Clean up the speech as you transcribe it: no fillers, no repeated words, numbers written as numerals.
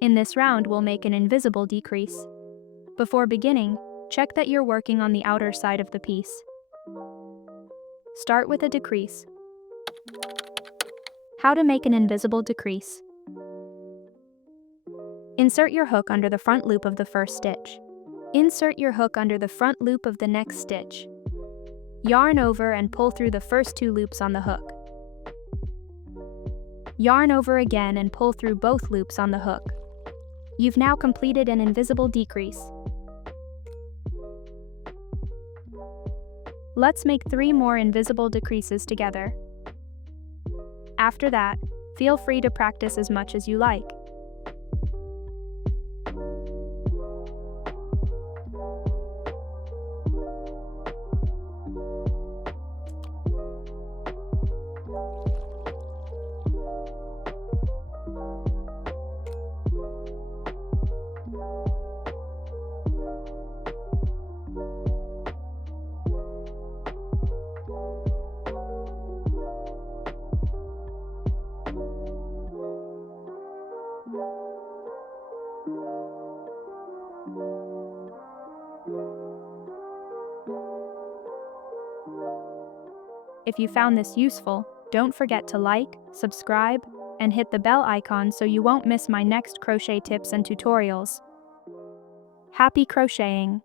In this round, we'll make an invisible decrease. Before beginning, check that you're working on the outer side of the piece. Start with a decrease. How to make an invisible decrease. Insert your hook under the front loop of the first stitch. Insert your hook under the front loop of the next stitch. Yarn over and pull through the first 2 loops on the hook. Yarn over again and pull through both loops on the hook. You've now completed an invisible decrease. Let's make 3 more invisible decreases together. After that, feel free to practice as much as you like. If you found this useful, don't forget to like, subscribe, and hit the bell icon so you won't miss my next crochet tips and tutorials. Happy crocheting!